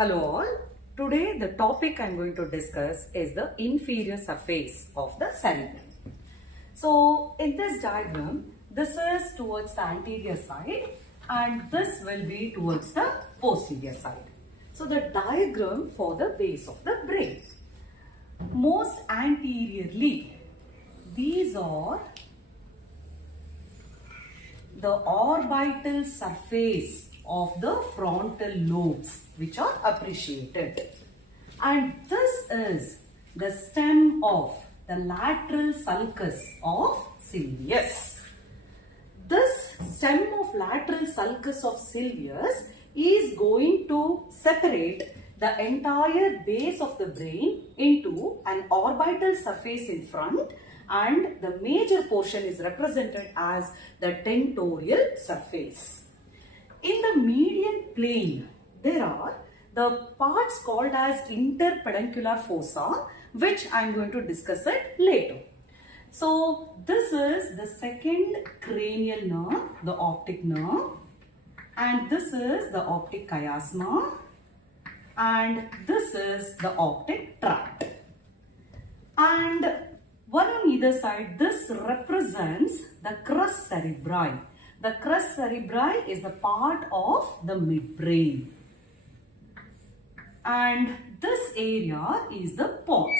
Hello all. Today the topic I am going to discuss is the inferior surface of the cerebrum. So in this diagram, this is towards the anterior side and this will be towards the posterior side. So the diagram for the base of the brain. Most anteriorly, these are the orbital surface of the frontal lobes which are appreciated, and this is the stem of the lateral sulcus of Sylvius. This stem of lateral sulcus of Sylvius is going to separate the entire base of the brain into an orbital surface in front, and the major portion is represented as the tentorial surface. In the median plane, there are the parts called as interpeduncular fossa, which I am going to discuss it later. So, this is the second cranial nerve, the optic nerve, and this is the optic chiasma, and this is the optic tract. And one on either side, this represents the crus cerebri. The crus cerebri is the part of the midbrain. And this area is the pons.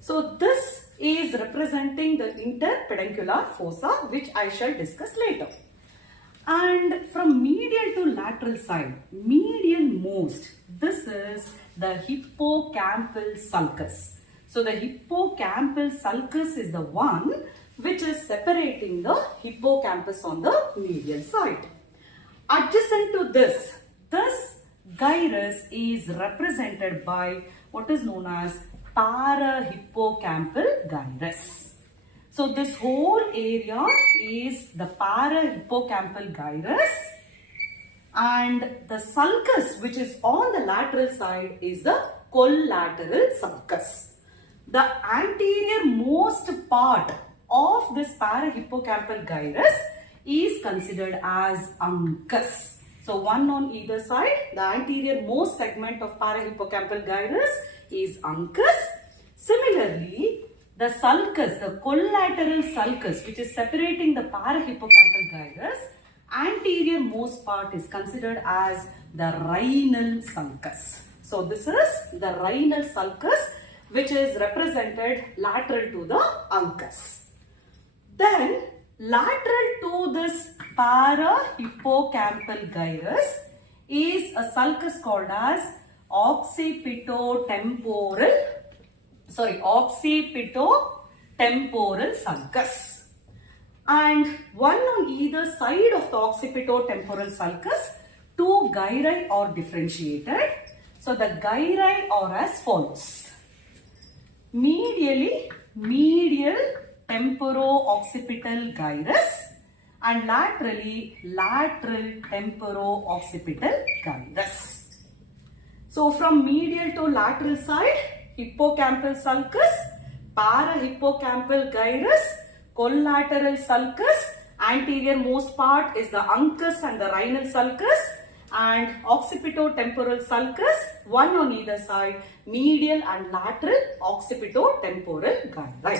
So this is representing the interpeduncular fossa, which I shall discuss later. And from medial to lateral side, medial most, this is the hippocampal sulcus. So the hippocampal sulcus is the one which is separating the hippocampus on the medial side. Adjacent to this gyrus is represented by what is known as parahippocampal gyrus. So this whole area is the parahippocampal gyrus, and the sulcus which is on the lateral side is the collateral sulcus. The anterior most part of this parahippocampal gyrus is considered as uncus. So one on either side, the anterior most segment of parahippocampal gyrus is uncus. Similarly, the sulcus, the collateral sulcus, which is separating the parahippocampal gyrus, anterior most part is considered as the rhinal sulcus. So this is the rhinal sulcus, which is represented lateral to the uncus. Then lateral to this parahippocampal gyrus is a sulcus called as occipitotemporal sulcus, and one on either side of the occipitotemporal sulcus, two gyri are differentiated. So the gyri are as follows: medially, medial temporo-occipital gyrus, and laterally, lateral temporo-occipital gyrus. So from medial to lateral side, hippocampal sulcus, parahippocampal gyrus, collateral sulcus, anterior most part is the uncus and the rhinal sulcus, and occipitotemporal sulcus, one on either side, medial and lateral occipitotemporal gyri.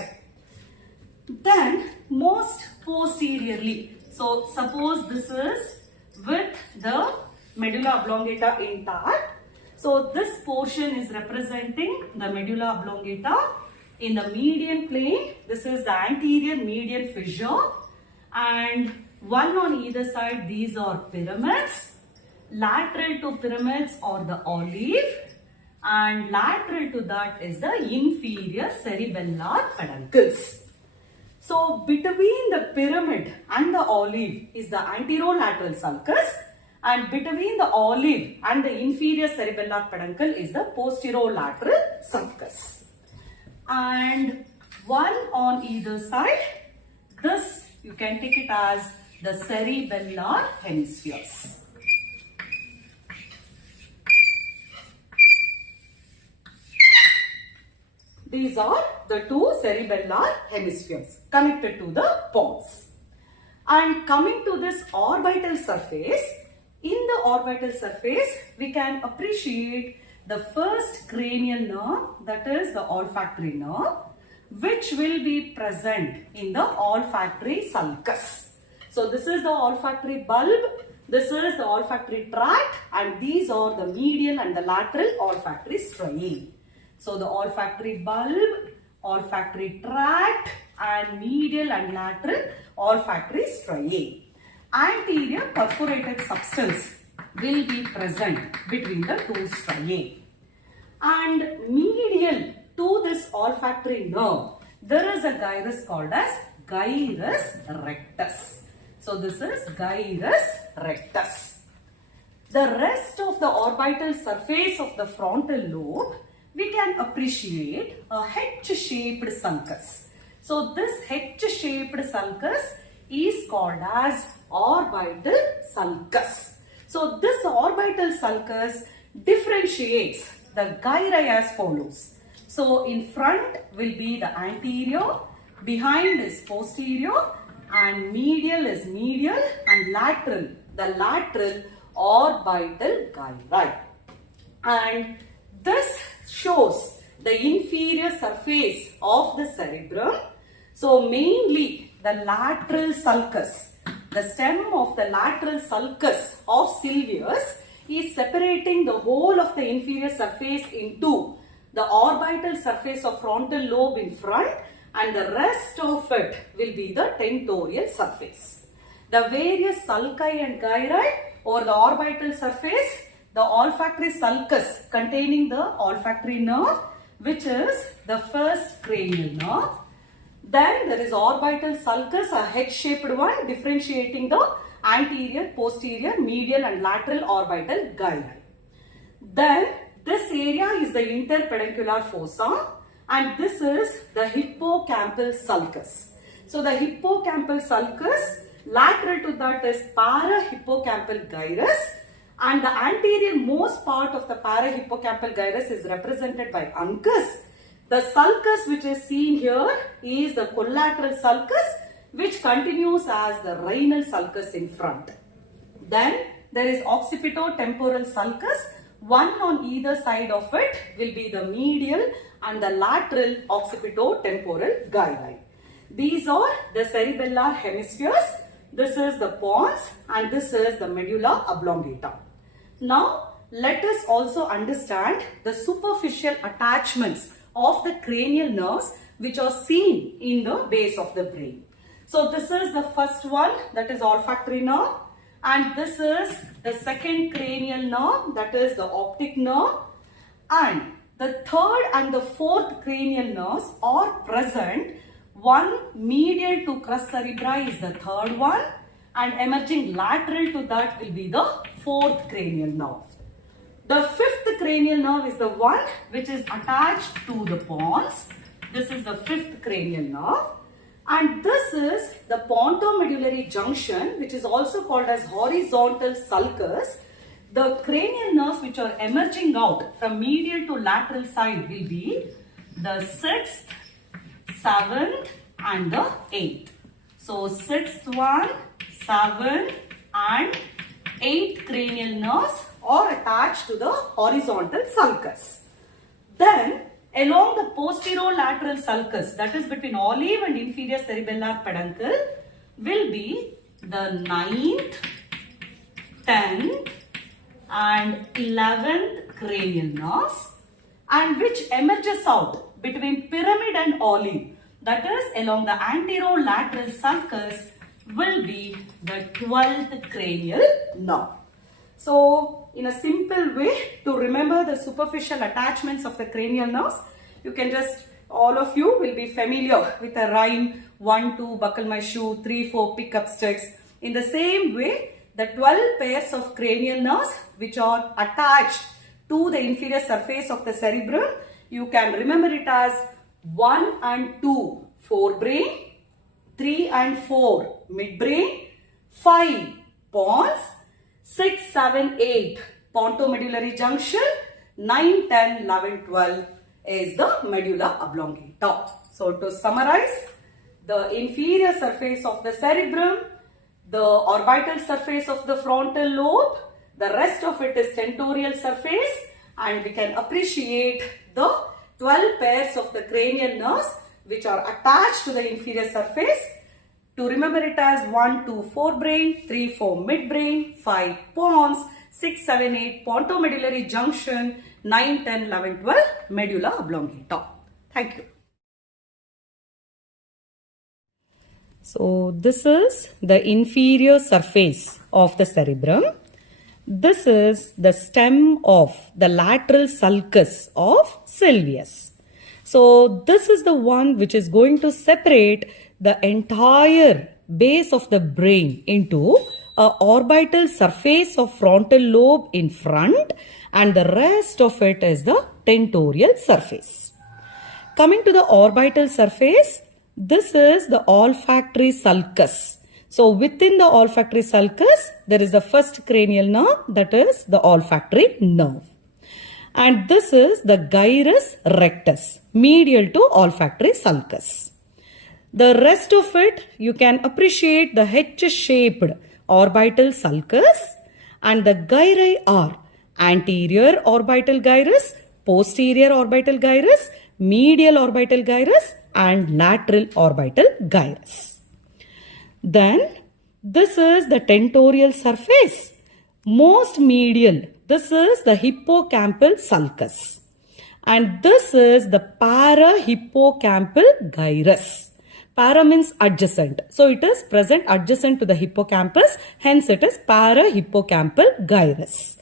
Then most posteriorly, so suppose this is with the medulla oblongata intact. So this portion is representing the medulla oblongata. In the median plane, this is the anterior median fissure, and one on either side, these are pyramids. Lateral to pyramids are the olive, and lateral to that is the inferior cerebellar peduncles. So between the pyramid and the olive is the anterolateral sulcus, and between the olive and the inferior cerebellar peduncle is the posterolateral sulcus. And one on either side, this you can take it as the cerebellar hemispheres. These are the two cerebellar hemispheres connected to the pons. And coming to this orbital surface, in the orbital surface, we can appreciate the first cranial nerve, that is the olfactory nerve, which will be present in the olfactory sulcus. So this is the olfactory bulb, this is the olfactory tract, and these are the medial and the lateral olfactory striae. So the olfactory bulb, olfactory tract, and medial and lateral olfactory striae. Anterior perforated substance will be present between the two striae. And medial to this olfactory nerve, there is a gyrus called as gyrus rectus. So this is gyrus rectus. The rest of the orbital surface of the frontal lobe, we can appreciate a H-shaped sulcus. So this H-shaped sulcus is called as orbital sulcus. So this orbital sulcus differentiates the gyri as follows. So in front will be the anterior, behind is posterior, and medial is medial, and lateral, the lateral orbital gyri. And this shows the inferior surface of the cerebrum. So mainly the lateral sulcus, the stem of the lateral sulcus of Sylvius is separating the whole of the inferior surface into the orbital surface of frontal lobe in front, and the rest of it will be the tentorial surface. The various sulci and gyri over the orbital surface, the olfactory sulcus containing the olfactory nerve, which is the first cranial nerve. Then there is orbital sulcus, a H-shaped one, differentiating the anterior, posterior, medial and lateral orbital gyri. Then this area is the interpeduncular fossa, and this is the hippocampal sulcus. So the hippocampal sulcus, lateral to that is parahippocampal gyrus, and the anterior most part of the parahippocampal gyrus is represented by uncus. The sulcus which is seen here is the collateral sulcus, which continues as the rhinal sulcus in front. Then there is occipito-temporal sulcus. One on either side of it will be the medial and the lateral occipito-temporal gyri. These are the cerebellar hemispheres. This is the pons and this is the medulla oblongata. Now let us also understand the superficial attachments of the cranial nerves which are seen in the base of the brain. So this is the first one, that is olfactory nerve, and this is the second cranial nerve, that is the optic nerve, and the third and the fourth cranial nerves are present. One medial to crus cerebri is the third one, and emerging lateral to that will be the fourth cranial nerve. The fifth cranial nerve is the one which is attached to the pons. This is the fifth cranial nerve. And this is the pontomedullary junction, which is also called as horizontal sulcus. The cranial nerves which are emerging out from medial to lateral side will be the sixth, seventh and the eighth. So sixth one, seventh and eighth cranial nerves are attached to the horizontal sulcus. Then along the posterolateral sulcus, that is between olive and inferior cerebellar peduncle, will be the 9th, 10th and 11th cranial nerves, and which emerges out between pyramid and olive, that is along the anterolateral sulcus, will be the 12th cranial nerve. So, in a simple way to remember the superficial attachments of the cranial nerves, you can just, all of you will be familiar with a rhyme, 1, 2, buckle my shoe, 3, 4, pick up sticks. In the same way, the 12 pairs of cranial nerves which are attached to the inferior surface of the cerebrum, you can remember it as 1 and 2, forebrain, 3 and 4, midbrain, 5, pons, 6, 7, 8, pontomedullary junction, 9, 10, 11, 12, is the medulla oblongata. So to summarize, the inferior surface of the cerebrum, the orbital surface of the frontal lobe, the rest of it is tentorial surface, and we can appreciate the 12 pairs of the cranial nerves which are attached to the inferior surface. To remember it as 1, 2, 4 brain, 3, 4 midbrain, 5 pons, 6, 7, 8 pontomedullary junction, 9, 10, 11, 12 medulla oblongata. Thank you. So this is the inferior surface of the cerebrum. This is the stem of the lateral sulcus of Sylvius. So this is the one which is going to separate the entire base of the brain into a orbital surface of frontal lobe in front, and the rest of it is the tentorial surface. Coming to the orbital surface, this is the olfactory sulcus. So within the olfactory sulcus, there is the first cranial nerve, that is the olfactory nerve. And this is the gyrus rectus, medial to olfactory sulcus. The rest of it, you can appreciate the H-shaped orbital sulcus, and the gyri are anterior orbital gyrus, posterior orbital gyrus, medial orbital gyrus, and lateral orbital gyrus. Then this is the tentorial surface. Most medial, this is the hippocampal sulcus. And this is the parahippocampal gyrus. Para means adjacent. So it is present adjacent to the hippocampus. Hence it is parahippocampal gyrus.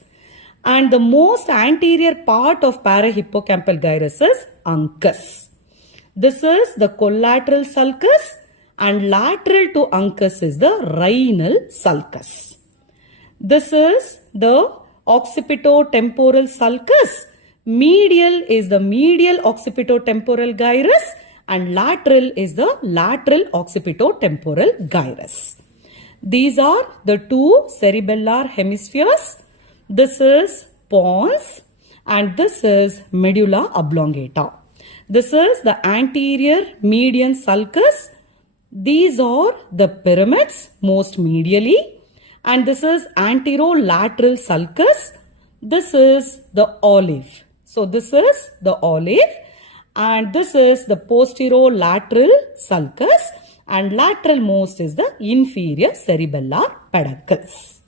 And the most anterior part of parahippocampal gyrus is uncus. This is the collateral sulcus, and lateral to uncus is the rhinal sulcus. This is the occipitotemporal sulcus. Medial is the medial occipitotemporal gyrus, and lateral is the lateral occipitotemporal gyrus. These are the two cerebellar hemispheres. This is pons and this is medulla oblongata. This is the anterior median sulcus. These are the pyramids most medially, and this is anterolateral sulcus. This is the olive. So this is the olive, and this is the posterolateral sulcus, and lateral most is the inferior cerebellar pedicles.